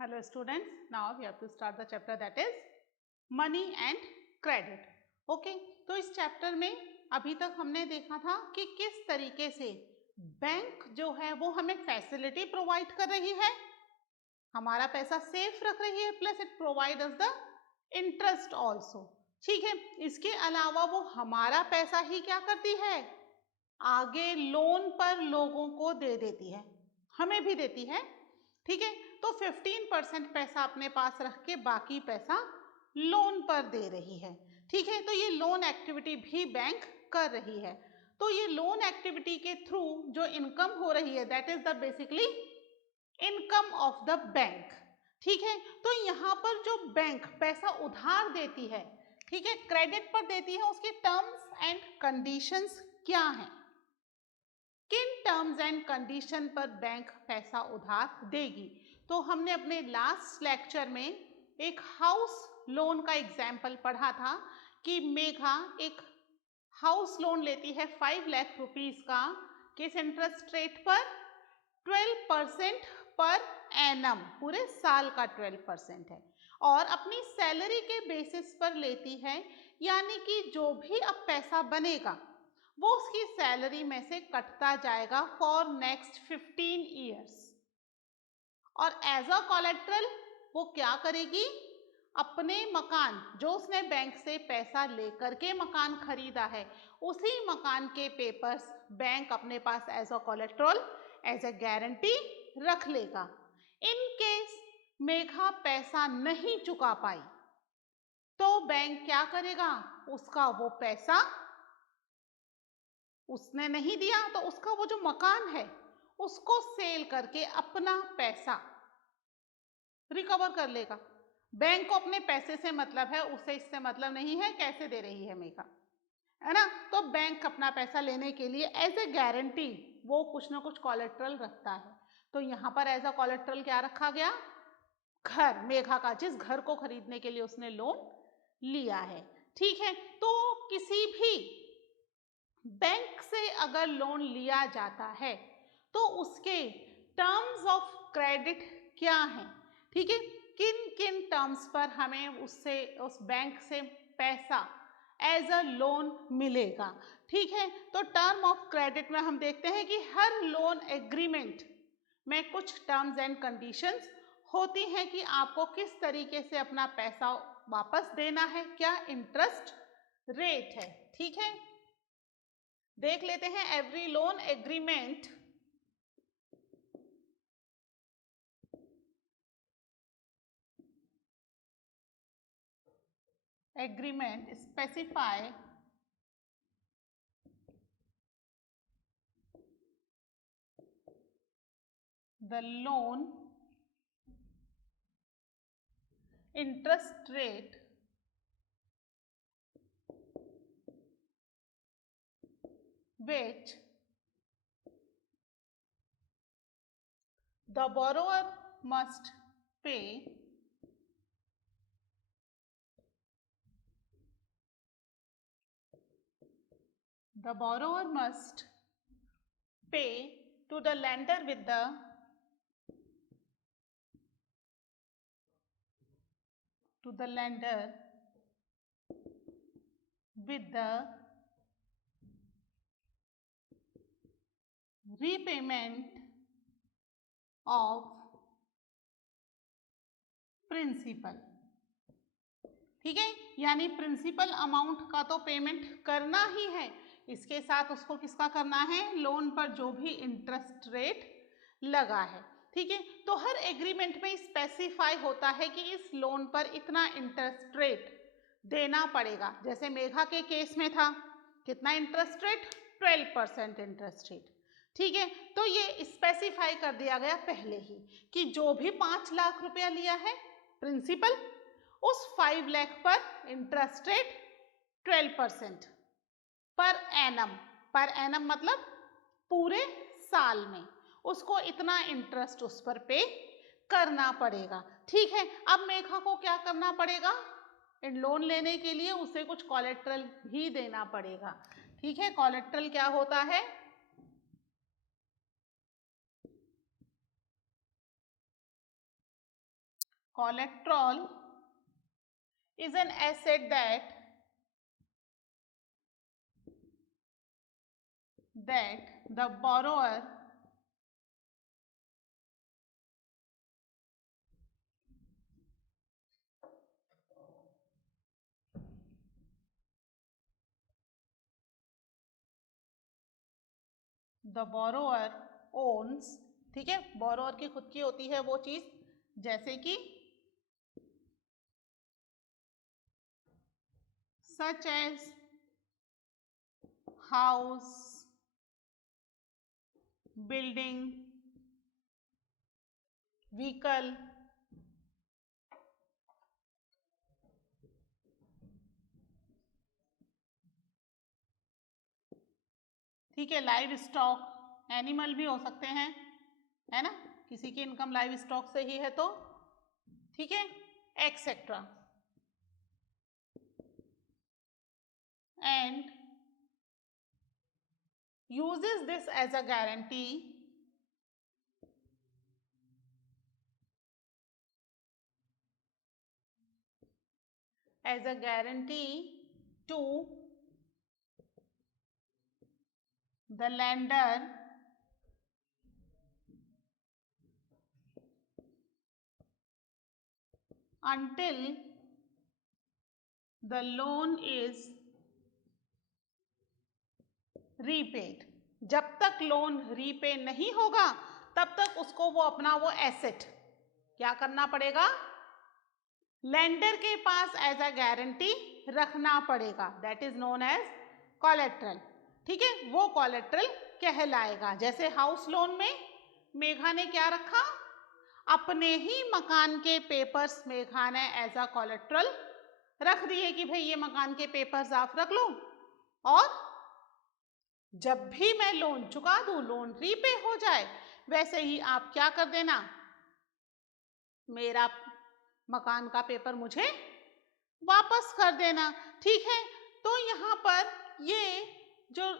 Hello students, now we have to start the chapter that is money and credit. Okay, तो इस chapter में अभी तक हमने देखा था कि किस तरीके से बैंक जो है वो हमें फैसिलिटी प्रोवाइड कर रही है, हमारा पैसा सेफ रख रही है, plus it provide us the interest also. ठीक है, इसके अलावा वो हमारा पैसा ही क्या करती है, आगे लोन पर लोगों को दे देती है, हमें भी देती है. ठीक है, तो 15% पैसा अपने पास रख के बाकी पैसा लोन पर दे रही है. ठीक है, तो ये लोन एक्टिविटी भी बैंक कर रही है. तो ये लोन एक्टिविटी के थ्रू जो इनकम हो रही है that is the basically income of the bank. ठीक है, तो यहाँ पर जो बैंक पैसा उधार देती है, ठीक है, क्रेडिट पर देती है, उसके टर्म्स एंड कंडीशंस क्या हैं, किन टर्म्स एंड कंडीशन पर बैंक पैसा उधार देगी. तो हमने अपने लास्ट लेक्चर में एक हाउस लोन का एग्जाम्पल पढ़ा था कि मेघा एक हाउस लोन लेती है 5 लाख रुपीस का, किस इंटरेस्ट रेट पर, 12% पर एनम, पूरे साल का 12% है, और अपनी सैलरी के बेसिस पर लेती है, यानी कि जो भी अब पैसा बनेगा वो उसकी सैलरी में से कटता जाएगा फॉर नेक्स्ट 15 ईयर्स. और एज अ कोलेट्रल वो क्या करेगी, अपने मकान जो उसने बैंक से पैसा लेकर के मकान खरीदा है, उसी मकान के पेपर्स बैंक अपने पास as a collateral, as a guarantee रख लेगा. इन केस मेघा पैसा नहीं चुका पाई तो बैंक क्या करेगा, उसका वो पैसा उसने नहीं दिया तो उसका वो जो मकान है उसको सेल करके अपना पैसा रिकवर कर लेगा. बैंक को अपने पैसे से मतलब है, उसे इससे मतलब नहीं है कैसे दे रही है मेघा, है ना. तो बैंक अपना पैसा लेने के लिए एज ए गारंटी वो कुछ ना कुछ कोलेट्रल रखता है. तो यहाँ पर एज अ कोलेट्रल क्या रखा गया, घर, मेघा का जिस घर को खरीदने के लिए उसने लोन लिया है. ठीक है, तो किसी भी बैंक से अगर लोन लिया जाता है तो उसके टर्म्स ऑफ क्रेडिट क्या हैं, ठीक है, किन किन टर्म्स पर हमें उससे उस बैंक से पैसा एज अ लोन मिलेगा. ठीक है, तो टर्म ऑफ क्रेडिट में हम देखते हैं कि हर लोन एग्रीमेंट में कुछ टर्म्स एंड कंडीशंस होती हैं कि आपको किस तरीके से अपना पैसा वापस देना है, क्या इंटरेस्ट रेट है. ठीक है, देख लेते हैं. Every loan agreement specify the loan interest rate which the borrower must pay to the lender with the repayment of principal. ठीक है, यानी प्रिंसिपल अमाउंट का तो पेमेंट करना ही है, इसके साथ उसको किसका करना है, लोन पर जो भी इंटरेस्ट रेट लगा है. ठीक है, तो हर एग्रीमेंट में स्पेसिफाई होता है कि इस लोन पर इतना इंटरेस्ट रेट देना पड़ेगा. जैसे मेघा के केस में था कितना इंटरेस्ट रेट, 12% इंटरेस्ट रेट. ठीक है, तो ये स्पेसिफाई कर दिया गया पहले ही कि जो भी 5 लाख रुपया लिया है प्रिंसिपल, उस 5 लाख पर इंटरेस्ट रेट 12% पर एनम मतलब पूरे साल में उसको इतना इंटरेस्ट उस पर पे करना पड़ेगा. ठीक है, अब मेघा को क्या करना पड़ेगा, लोन लेने के लिए उसे कुछ कोलेट्रल भी देना पड़ेगा. ठीक है, कोलेट्रल क्या होता है, collateral is an asset that the borrower owns, ठीक है, बोरोअर की खुद की होती है वो चीज, जैसे कि such as house, building, vehicle, ठीक है, लाइव स्टॉक, एनिमल भी हो सकते हैं, है ना, किसी की इनकम लाइव स्टॉक से ही है तो, ठीक है, etcetera. And uses this as a guarantee to the lender until the loan is repaid। जब तक लोन रीपे नहीं होगा तब तक उसको वो अपना वो एसेट क्या करना पड़ेगा, लेंडर के पास एज अ गारंटी रखना पड़ेगा, that is known as collateral, ठीक है, वो कोलेट्रल कहलाएगा। जैसे हाउस लोन में मेघा ने क्या रखा, अपने ही मकान के पेपर्स मेघा ने एज अ कोलेट्रल रख दिए कि भाई ये मकान के पेपर्स आप रख लो, और जब भी मैं लोन चुका दूं, लोन रीपे हो जाए, वैसे ही आप क्या कर देना, मेरा मकान का पेपर मुझे वापस कर देना, ठीक है। तो यहाँ पर ये जो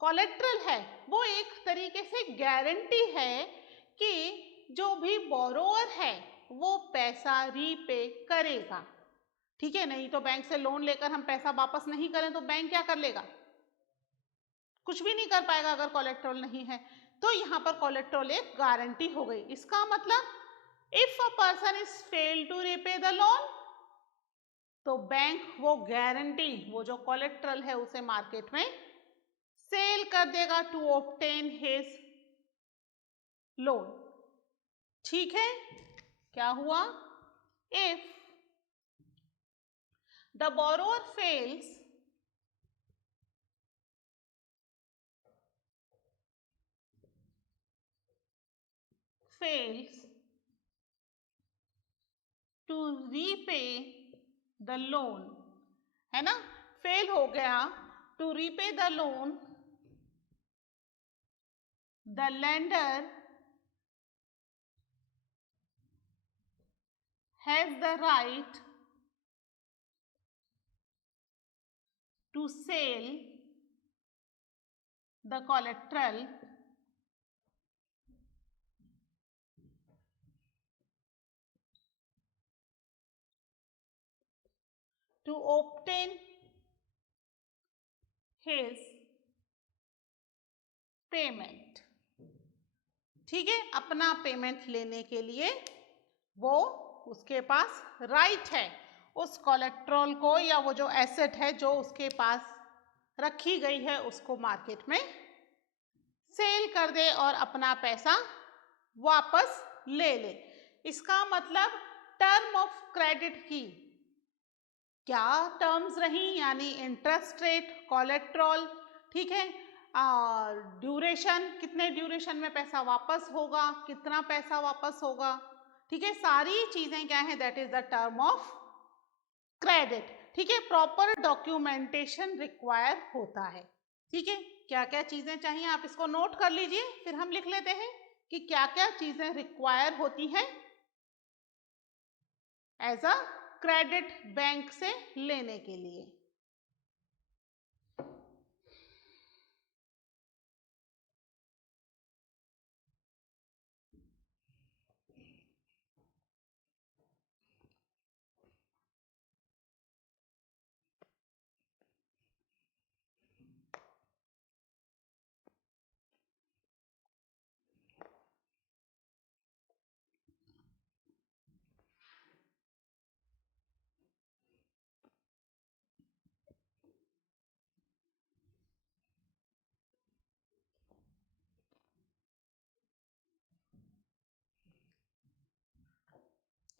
कोलेट्रल है वो एक तरीके से गारंटी है कि जो भी बोरोअर है वो पैसा रीपे करेगा, ठीक है। नहीं तो बैंक से लोन लेकर हम पैसा वापस नहीं करें तो बैंक क्या कर लेगा, कुछ भी नहीं कर पाएगा अगर कोलेट्रल नहीं है। तो यहाँ पर कोलेट्रल एक गारंटी हो गई। इसका मतलब if a person is fail to repay the loan, तो बैंक वो गारंटी, वो जो कोलेट्रल है उसे मार्केट में सेल कर देगा टू ऑब्टेन हिज लोन, ठीक है। क्या हुआ, if the borrower fails to repay the loan, है ना, फेल हो गया to repay the loan, the lender has the right to sell the collateral to obtain his payment, ठीक है, अपना पेमेंट लेने के लिए वो उसके पास राइट है उस कोलेट्रल को, या वो जो एसेट है जो उसके पास रखी गई है उसको मार्केट में सेल कर दे और अपना पैसा वापस ले ले। इसका मतलब टर्म ऑफ क्रेडिट की क्या टर्म्स रही, यानी इंटरेस्ट रेट, कोलेट्रल, ठीक है, ड्यूरेशन, कितने ड्यूरेशन में पैसा वापस होगा, कितना पैसा वापस होगा, ठीक है, सारी चीजें क्या है, that is the term of credit, ठीक है। प्रॉपर डॉक्यूमेंटेशन रिक्वायर होता है, ठीक है। क्या क्या चीजें चाहिए आप इसको नोट कर लीजिए, फिर हम लिख लेते हैं कि क्या क्या चीजें रिक्वायर होती हैं एज अ क्रेडिट बैंक से लेने के लिए।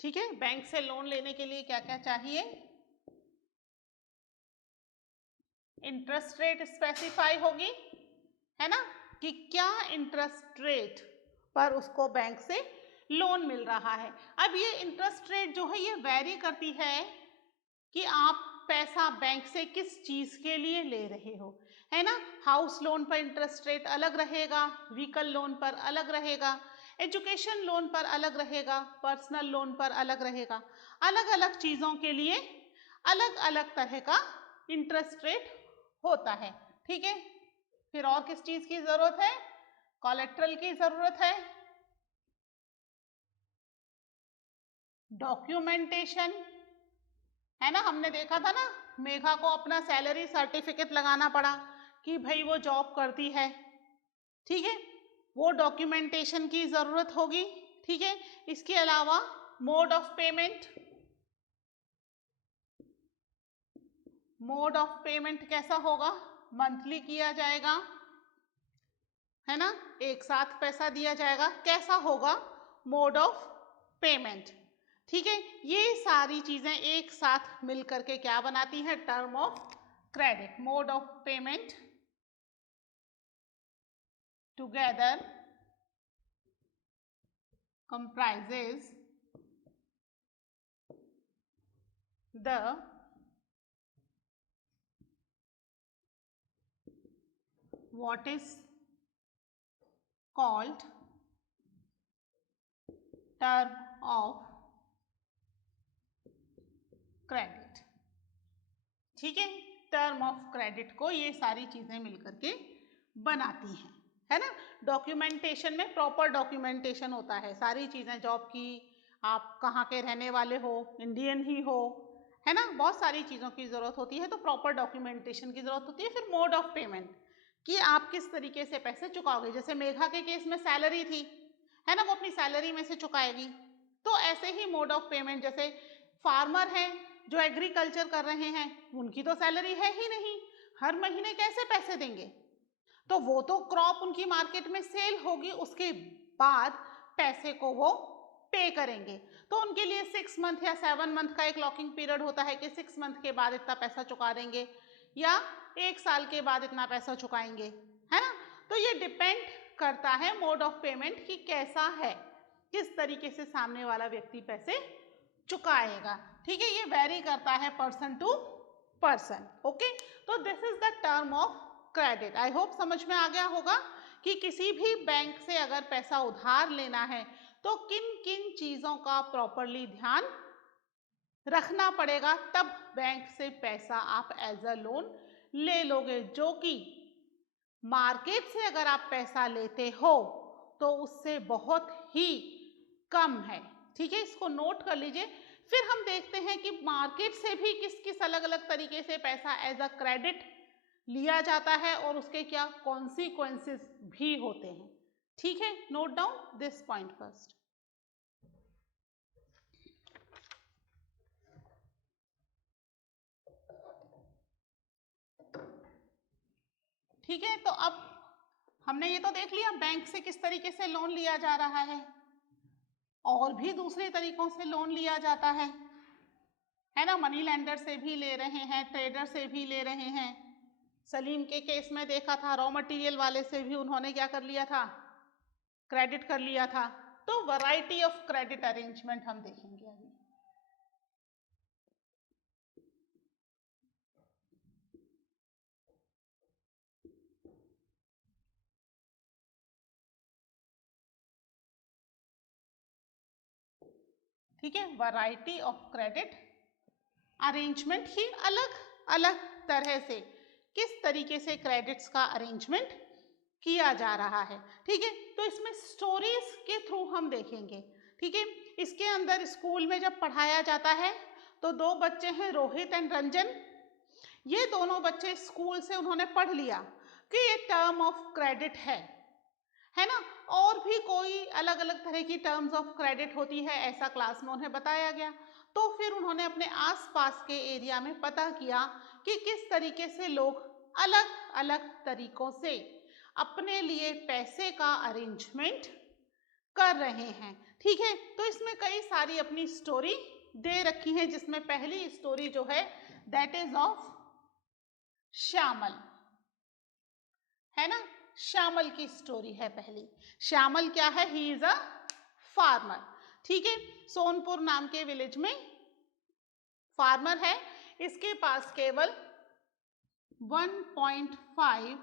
ठीक है, बैंक से लोन लेने के लिए क्या क्या चाहिए, इंटरेस्ट रेट स्पेसिफाई होगी, है ना, कि क्या इंटरेस्ट रेट पर उसको बैंक से लोन मिल रहा है। अब ये इंटरेस्ट रेट जो है ये वेरी करती है कि आप पैसा बैंक से किस चीज के लिए ले रहे हो, है ना। हाउस लोन पर इंटरेस्ट रेट अलग रहेगा, व्हीकल लोन पर अलग रहेगा, एजुकेशन लोन पर अलग रहेगा, पर्सनल लोन पर अलग रहेगा। अलग अलग चीजों के लिए अलग अलग तरह का इंटरेस्ट रेट होता है। ठीक है, फिर और किस चीज की जरूरत है, कोलेट्रल की जरूरत है, डॉक्यूमेंटेशन, है ना। हमने देखा था ना, मेघा को अपना सैलरी सर्टिफिकेट लगाना पड़ा कि भाई वो जॉब करती है। ठीक है, वो डॉक्यूमेंटेशन की जरूरत होगी। ठीक है, इसके अलावा mode of payment, mode of payment कैसा होगा, मंथली किया जाएगा, है ना, एक साथ पैसा दिया जाएगा, कैसा होगा मोड ऑफ पेमेंट। ठीक है, ये सारी चीजें एक साथ मिलकर के क्या बनाती हैं, term of credit. Mode of payment together comprises the what is called term of credit. ठीक है, टर्म ऑफ क्रेडिट को ये सारी चीजें मिलकर के बनाती हैं, है ना। डॉक्यूमेंटेशन में प्रॉपर डॉक्यूमेंटेशन होता है, सारी चीजें जॉब की, आप कहाँ के रहने वाले हो, इंडियन ही हो, है ना, बहुत सारी चीजों की जरूरत होती है, तो प्रॉपर डॉक्यूमेंटेशन की जरूरत होती है। फिर मोड ऑफ पेमेंट कि आप किस तरीके से पैसे चुकाओगे, जैसे मेघा के केस में सैलरी थी, है ना, वो अपनी सैलरी में से चुकाएगी। तो ऐसे ही मोड ऑफ पेमेंट, जैसे फार्मर हैं जो एग्रीकल्चर कर रहे हैं, उनकी तो सैलरी है ही नहीं, हर महीने कैसे पैसे देंगे, तो वो तो क्रॉप उनकी मार्केट में सेल होगी, उसके बाद पैसे को वो पे करेंगे। तो उनके लिए 6 मंथ या 7 मंथ का एक लॉकिंग पीरियड होता है कि 6 मंथ के बाद इतना पैसा चुका देंगे या 1 साल के बाद इतना पैसा चुकाएंगे, है ना। तो ये डिपेंड करता है मोड ऑफ पेमेंट कि कैसा है, किस तरीके से सामने वाला व्यक्ति पैसे चुकाएगा। ठीक है, ये वेरी करता है पर्सन टू पर्सन। ओके, तो this is the term of credit. I hope समझ में आ गया होगा कि किसी भी बैंक से अगर पैसा उधार लेना है तो किन किन चीजों का प्रॉपरली ध्यान रखना पड़ेगा, तब बैंक से पैसा आप एज अ लोन ले लोगे। जो कि मार्केट से अगर आप पैसा लेते हो तो उससे बहुत ही कम है। ठीक है, इसको नोट कर लीजिए। फिर हम देखते हैं कि मार्केट से भी किस किस अलग अलग तरीके से पैसा एज अ क्रेडिट लिया जाता है और उसके क्या कॉन्सिक्वेंसेस भी होते हैं। ठीक है, note down this point first. ठीक है, तो अब हमने ये तो देख लिया बैंक से किस तरीके से लोन लिया जा रहा है, और भी दूसरे तरीकों से लोन लिया जाता है ना। मनी लेंडर से भी ले रहे हैं, ट्रेडर से भी ले रहे हैं। सलीम के केस में देखा था, रॉ मटेरियल वाले से भी उन्होंने क्या कर लिया था, क्रेडिट कर लिया था। तो वैरायटी ऑफ क्रेडिट अरेंजमेंट हम देखेंगे अभी। ठीक है, वैरायटी ऑफ क्रेडिट अरेंजमेंट ही अलग अलग तरह से किस तरीके से क्रेडिट्स का अरेंजमेंट किया जा रहा है। ठीक है, तो इसमें स्टोरीज के थ्रू हम देखेंगे। ठीक है, इसके अंदर स्कूल में जब पढ़ाया जाता है तो 2 बच्चे हैं, रोहित एंड रंजन। ये दोनों बच्चे स्कूल से उन्होंने पढ़ लिया कि ये टर्म ऑफ क्रेडिट है ना, और भी कोई अलग अलग तरह की टर्म्स ऑफ क्रेडिट होती है, ऐसा क्लास में उन्हें बताया गया। तो फिर उन्होंने अपने आसपास के एरिया में पता किया कि किस तरीके से लोग अलग अलग तरीकों से अपने लिए पैसे का अरेंजमेंट कर रहे हैं। ठीक है, तो इसमें कई सारी अपनी स्टोरी दे रखी है, जिसमें पहली स्टोरी जो है दैट इज ऑफ श्यामल, है ना। श्यामल की स्टोरी है पहली। श्यामल क्या है? ही इज अ फार्मर, ठीक है। सोनपुर नाम के विलेज में फार्मर है। इसके पास केवल 1.5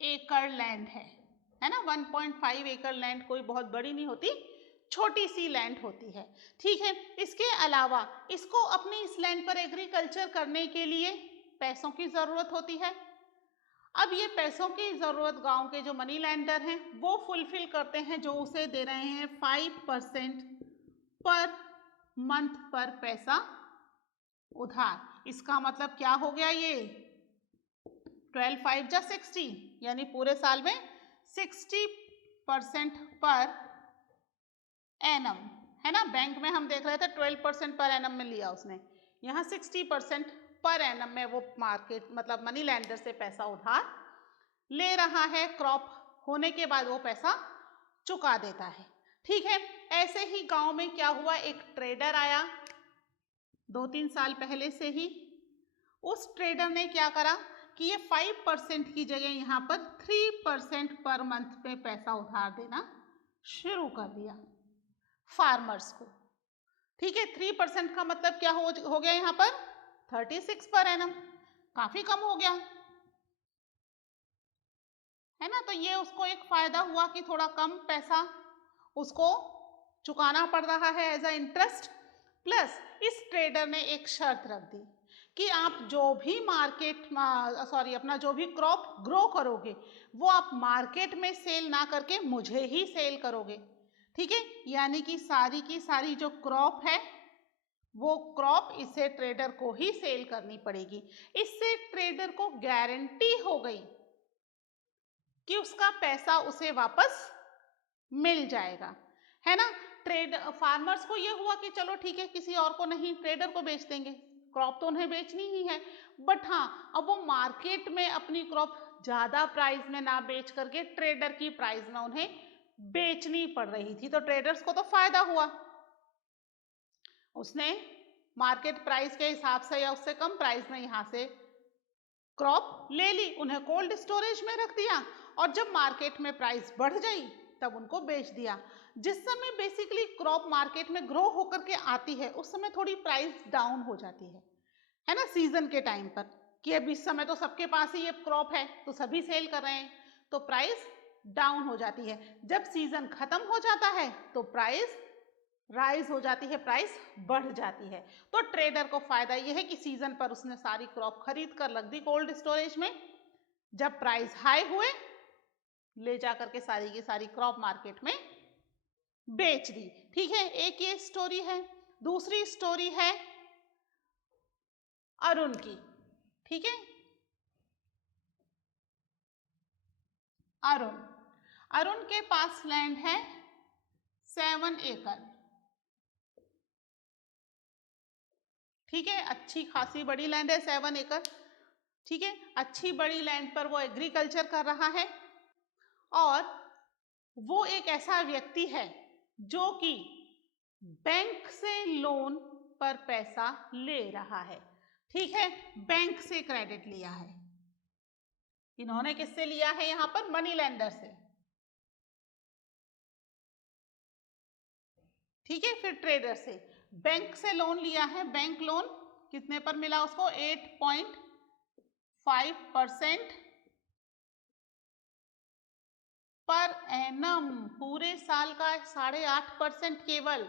एकड़ लैंड है ना। 1.5 एकड़ लैंड कोई बहुत बड़ी नहीं होती, छोटी सी लैंड होती है, ठीक है। इसके अलावा इसको अपनी इस लैंड पर एग्रीकल्चर करने के लिए पैसों की जरूरत होती है। अब ये पैसों की जरूरत गांव के जो मनी लैंडर हैं वो फुलफिल करते हैं, जो उसे दे रहे हैं 5% पर मंथ पर पैसा उधार। इसका मतलब क्या हो गया? ये 12 5 जा 60, यानी पूरे साल में 60% पर एनम, है ना। बैंक में हम देख रहे थे 12% पर एनम में लिया उसने, यहाँ 60% पर एनम में वो मार्केट मतलब मनी लैंडर से पैसा उधार ले रहा है। क्रॉप होने के बाद वो पैसा चुका देता है, ठीक है। ऐसे ही गांव में क्या हुआ, एक ट्रेडर आया 2-3 साल पहले से ही। उस ट्रेडर ने क्या करा कि ये 5% की जगह यहाँ पर 3% पर मंथ पे पैसा उधार देना शुरू कर दिया फार्मर्स को, ठीक है। 3% का मतलब क्या हो गया यहाँ पर? 36 पर एनम, काफी कम हो गया, है ना। तो ये उसको एक फायदा हुआ कि थोड़ा कम पैसा उसको चुकाना पड़ रहा है एज अ इंटरेस्ट। प्लस इस ट्रेडर ने एक शर्त रख दी कि आप जो भी अपना जो भी क्रॉप ग्रो करोगे वो आप मार्केट में सेल ना करके मुझे ही सेल करोगे, ठीक है। यानी कि सारी की सारी जो क्रॉप है वो क्रॉप इसे ट्रेडर को ही सेल करनी पड़ेगी। इससे ट्रेडर को गारंटी हो गई कि उसका पैसा उसे वापस मिल जाएगा, है ना। फार्मर्स को ये हुआ कि चलो ठीक है, किसी और को नहीं, ट्रेडर को बेच देंगे, क्रॉप तो उन्हें बेचनी ही है। बट हाँ, अब वो मार्केट में अपनी क्रॉप ज्यादा प्राइस में ना बेच करके ट्रेडर की प्राइस में उन्हें बेचनी पड़ रही थी, तो ट्रेडर्स को तो फायदा हुआ। उसने मार्केट प्राइस के हिसाब से या उससे कम प्राइस में यहाँ से क्रॉप ले ली, उन्हें कोल्ड स्टोरेज में रख दिया, और जब मार्केट में प्राइस बढ़ गई तब उनको बेच दिया। जिस समय बेसिकली क्रॉप मार्केट में ग्रो होकर के आती है उस समय थोड़ी प्राइस डाउन हो जाती है ना, सीजन के टाइम पर, कि अब इस समय तो सबके पास ही ये क्रॉप है तो सभी सेल कर रहे हैं, तो प्राइस डाउन हो जाती है। जब सीजन खत्म हो जाता है तो प्राइस राइज हो जाती है, प्राइस बढ़ जाती है। तो ट्रेडर को फायदा यह है कि सीजन पर उसने सारी क्रॉप खरीद कर रख दी कोल्ड स्टोरेज में, जब प्राइस हाई हुए ले जाकर के सारी की सारी क्रॉप मार्केट में बेच दी, ठीक है। एक ये स्टोरी है। दूसरी स्टोरी है अरुण की, ठीक है। अरुण के पास लैंड है 7 एकड़, ठीक है। अच्छी खासी बड़ी लैंड है 7 एकड़, ठीक है। अच्छी बड़ी लैंड पर वो एग्रीकल्चर कर रहा है, और वो एक ऐसा व्यक्ति है जो कि बैंक से लोन पर पैसा ले रहा है, ठीक है। बैंक से क्रेडिट लिया है इन्होंने। किससे लिया है? यहाँ पर मनी लेंडर से, ठीक है। फिर ट्रेडर से, बैंक से लोन लिया है। बैंक लोन कितने पर मिला उसको? 8.5% पर एनम, पूरे साल का 8.5% केवल।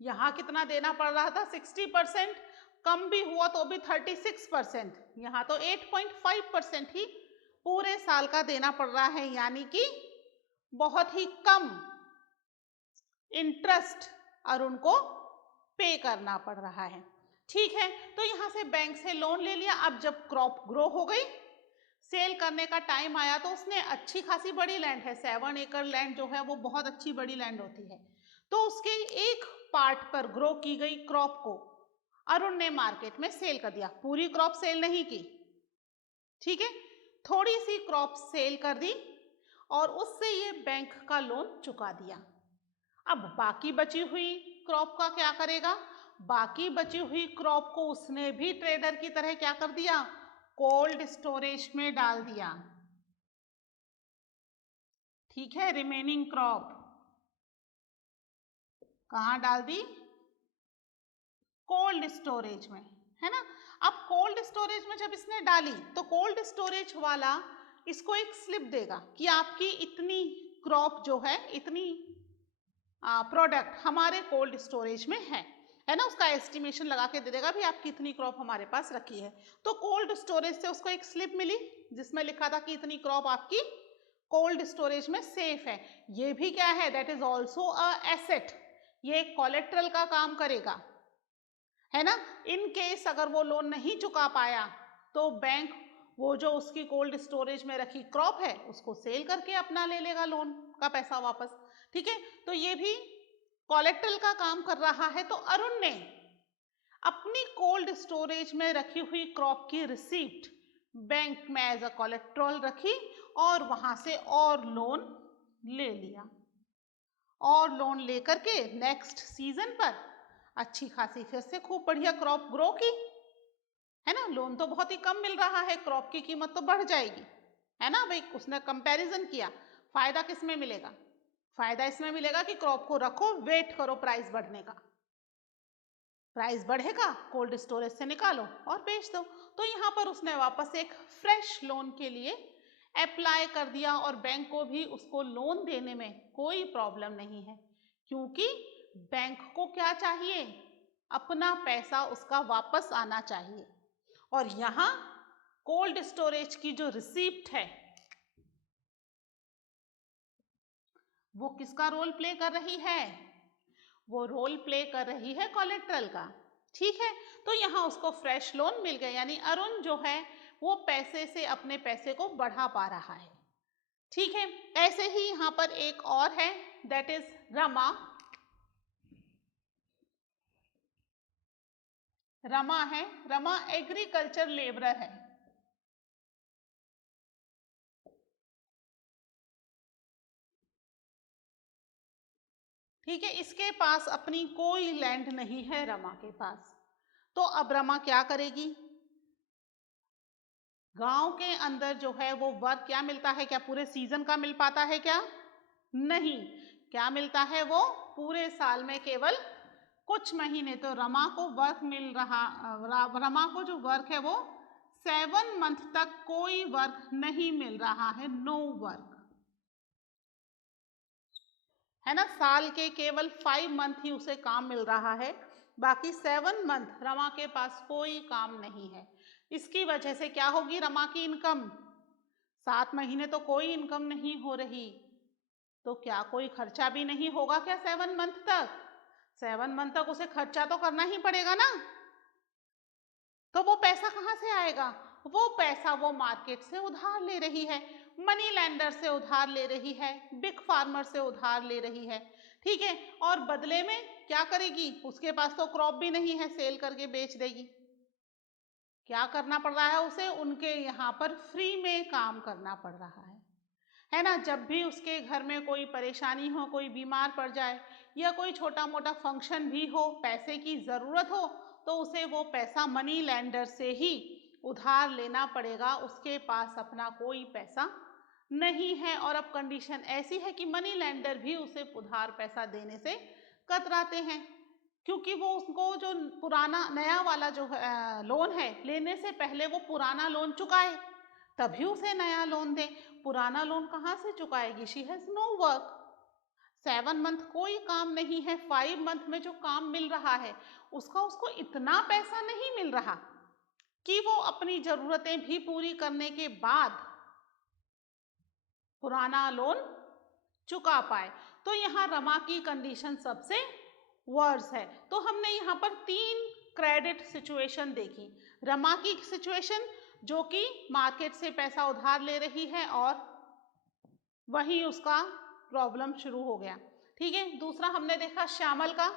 यहाँ कितना देना पड़ रहा था? 60%, कम भी हुआ तो भी 36%, यहाँ तो 8.5% ही पूरे साल का देना पड़ रहा है, यानी कि बहुत ही कम इंटरेस्ट अरुण को पे करना पड़ रहा है, ठीक है। तो यहाँ से बैंक से लोन ले लिया। अब जब क्रॉप ग्रो हो गई, सेल करने का टाइम आया, तो उसने अच्छी खासी बड़ी लैंड है, 7 एकड़ लैंड जो है वो बहुत अच्छी बड़ी लैंड होती है, तो उसके एक पार्ट पर ग्रो की गई क्रॉप को अरुण ने मार्केट में सेल कर दिया। पूरी क्रॉप सेल नहीं की, ठीक है, थोड़ी सी क्रॉप सेल कर दी, और उससे ये बैंक का लोन चुका दिया। अब बाकी बची हुई क्रॉप का क्या करेगा? बाकी बची हुई क्रॉप को उसने भी ट्रेडर की तरह क्या कर दिया? कोल्ड स्टोरेज में डाल दिया। ठीक है, रिमेनिंग क्रॉप कहाँ डाल दी? कोल्ड स्टोरेज में, है ना। अब कोल्ड स्टोरेज में जब इसने डाली तो कोल्ड स्टोरेज वाला इसको एक स्लिप देगा कि आपकी इतनी क्रॉप जो है, इतनी प्रोडक्ट हमारे कोल्ड स्टोरेज में है ना। उसका एस्टिमेशन लगा के दे देगा भी आप कितनी क्रॉप हमारे पास रखी है। तो कोल्ड स्टोरेज से उसको एक स्लिप मिली जिसमें लिखा था कि इतनी क्रॉप आपकी कोल्ड स्टोरेज में सेफ है। ये भी क्या है? That is also a asset. ये कोलेट्रल का काम करेगा, है ना। इन केस अगर वो लोन नहीं चुका पाया तो बैंक वो जो उसकी कोल्ड स्टोरेज में रखी क्रॉप है उसको सेल करके अपना ले लेगा लोन का पैसा वापस। ठीक है, तो ये भी कोलेट्रल का काम कर रहा है। तो अरुण ने अपनी कोल्ड स्टोरेज में रखी हुई क्रॉप की रिसीप्ट बैंक में एज अ कोलेट्रल रखी और वहां से और लोन ले लिया। और लोन लेकर के नेक्स्ट सीजन पर अच्छी खासी फिर से खूब बढ़िया क्रॉप ग्रो की, है ना। लोन तो बहुत ही कम मिल रहा है, क्रॉप की कीमत तो बढ़ जाएगी, है ना भाई। उसने कंपैरिजन किया, फायदा किस में मिलेगा? फायदा इसमें मिलेगा कि क्रॉप को रखो, वेट करो प्राइस बढ़ने का। प्राइस बढ़ेगा, कोल्ड स्टोरेज से निकालो और बेच दो। तो यहाँ पर उसने वापस एक फ्रेश लोन के लिए अप्लाई कर दिया और बैंक को भी उसको लोन देने में कोई प्रॉब्लम नहीं है, क्योंकि बैंक को क्या चाहिए? अपना पैसा उसका वापस आना चाहिए। और यहाँ कोल्ड स्टोरेज की जो रिसीप्ट है वो किसका रोल प्ले कर रही है? वो रोल प्ले कर रही है कोलेट्रल का। ठीक है, तो यहाँ उसको फ्रेश लोन मिल गया, यानी अरुण जो है वो पैसे से अपने पैसे को बढ़ा पा रहा है। ठीक है, ऐसे ही यहाँ पर एक और है, दैट इज रमा। रमा है, रमा एग्रीकल्चर लेबरर है। ठीक है, इसके पास अपनी कोई लैंड नहीं है रमा के पास। तो अब रमा क्या करेगी? गांव के अंदर जो है वो वर्क क्या मिलता है? क्या पूरे सीजन का मिल पाता है क्या? नहीं। क्या मिलता है? वो पूरे साल में केवल कुछ महीने। तो रमा को वर्क मिल रहा, रमा को जो वर्क है वो 7 मंथ तक कोई वर्क नहीं मिल रहा है, नो वर्क, है ना। साल के केवल 5 मंथ ही उसे काम मिल रहा है, बाकी 7 मंथ रमा के पास कोई काम नहीं है। इसकी वजह से क्या होगी रमा की इनकम? 7 महीने तो कोई इनकम नहीं हो रही, तो क्या कोई खर्चा भी नहीं होगा क्या 7 मंथ तक? 7 मंथ तक उसे खर्चा तो करना ही पड़ेगा ना। तो वो पैसा कहाँ से आएगा? वो पैसा वो मार्केट से उधार ले रही है, मनी लैंडर से उधार ले रही है, बिग फार्मर से उधार ले रही है। ठीक है, और बदले में क्या करेगी? उसके पास तो क्रॉप भी नहीं है, सेल करके बेच देगी। क्या करना पड़ रहा है उसे? उनके यहाँ पर फ्री में काम करना पड़ रहा है ना। जब भी उसके घर में कोई परेशानी हो, कोई बीमार पड़ जाए या कोई छोटा मोटा फंक्शन भी हो, पैसे की ज़रूरत हो, तो उसे वो पैसा मनी लैंडर से ही उधार लेना पड़ेगा। उसके पास अपना कोई पैसा नहीं है। और अब कंडीशन ऐसी है कि मनी लैंडर भी उसे उधार पैसा देने से कतराते हैं, क्योंकि वो उसको जो पुराना नया वाला जो लोन है लेने से पहले वो पुराना लोन चुकाए तभी उसे नया लोन दे। पुराना लोन कहाँ से चुकाएगी? She has no work, 7 month कोई काम नहीं है, 5 मंथ में जो काम मिल रहा है उसका उसको इतना पैसा नहीं मिल रहा कि वो अपनी जरूरतें भी पूरी करने के बाद पुराना लोन चुका पाए। तो यहाँ रमा की कंडीशन सबसे वर्स है। तो हमने यहाँ पर 3 क्रेडिट सिचुएशन देखी। रमा की सिचुएशन जो कि मार्केट से पैसा उधार ले रही है और वहीं उसका प्रॉब्लम शुरू हो गया। ठीक है, दूसरा हमने देखा श्यामल का।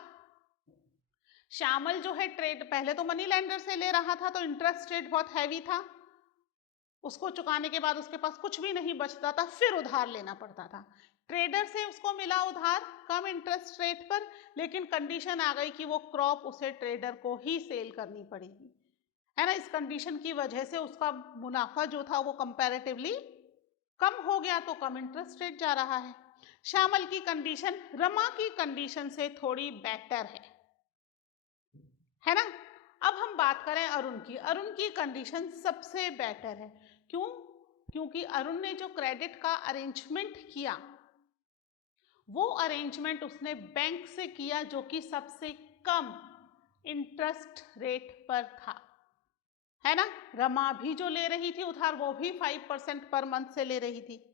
श्यामल जो है ट्रेड पहले तो मनी लैंडर से ले रहा था तो इंटरेस्ट रेट बहुत हैवी था, उसको चुकाने के बाद उसके पास कुछ भी नहीं बचता था, फिर उधार लेना पड़ता था। ट्रेडर से उसको मिला उधार कम इंटरेस्ट रेट पर, लेकिन कंडीशन आ गई कि वो क्रॉप उसे ट्रेडर को ही सेल करनी पड़ेगी, है ना। इस कंडीशन की वजह से उसका मुनाफा जो था वो कंपैरेटिवली कम हो गया, तो कम इंटरेस्ट रेट जा रहा है। श्यामल की कंडीशन रमा की कंडीशन से थोड़ी बेटर है ना। अब हम बात करें अरुण की कंडीशन सबसे बेटर है। क्यों? क्योंकि अरुण ने जो क्रेडिट का अरेंजमेंट किया, वो अरेंजमेंट उसने बैंक से किया जो कि सबसे कम इंटरेस्ट रेट पर था, है ना। रमा भी जो ले रही थी उधार, वो भी 5% पर मंथ से ले रही थी।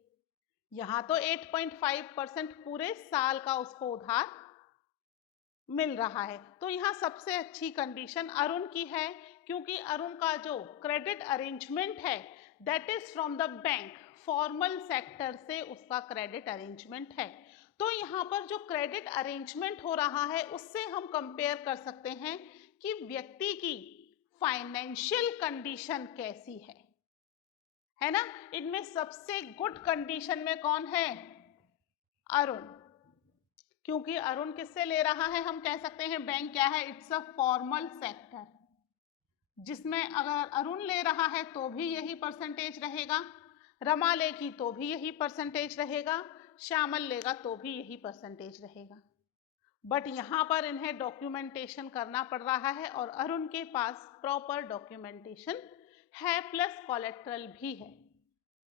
यहां तो 8.5% पूरे साल का उसको उधार मिल रहा है। तो यहाँ सबसे अच्छी कंडीशन अरुण की है, क्योंकि अरुण का जो क्रेडिट अरेंजमेंट है that is from the bank, formal sector से उसका क्रेडिट अरेंजमेंट है। तो यहाँ पर जो क्रेडिट अरेंजमेंट हो रहा है उससे हम कंपेयर कर सकते हैं कि व्यक्ति की फाइनेंशियल कंडीशन कैसी है ना। इनमें सबसे गुड कंडीशन में कौन है? अरुण। क्योंकि अरुण किससे ले रहा है, हम कह सकते हैं बैंक क्या है, इट्स अ फॉर्मल सेक्टर, जिसमें अगर अरुण ले रहा है तो भी यही परसेंटेज रहेगा, रमा लेगी तो भी यही परसेंटेज रहेगा, श्यामल लेगा तो भी यही परसेंटेज रहेगा। बट यहाँ पर इन्हें डॉक्यूमेंटेशन करना पड़ रहा है और अरुण के पास प्रॉपर डॉक्यूमेंटेशन है, प्लस कोलेट्रल भी है।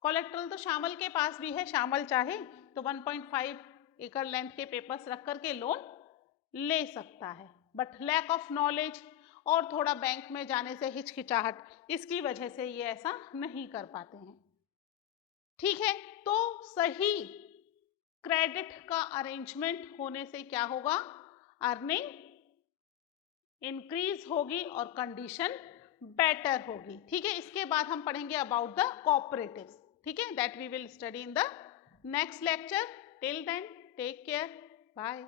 कोलेट्रल तो श्यामल के पास भी है, श्यामल चाहे तो 1.5 एकड़ लेंथ के पेपर्स रख करके लोन ले सकता है, बट लैक ऑफ नॉलेज और थोड़ा बैंक में जाने से हिचकिचाहट, इसकी वजह से ये ऐसा नहीं कर पाते हैं। ठीक है, तो सही क्रेडिट का अरेंजमेंट होने से क्या होगा, अर्निंग इंक्रीज होगी और कंडीशन बेटर होगी। ठीक है, इसके बाद हम पढ़ेंगे अबाउट द कोऑपरेटिव्स। ठीक है, that we will study in the next lecture. Till then take care, bye.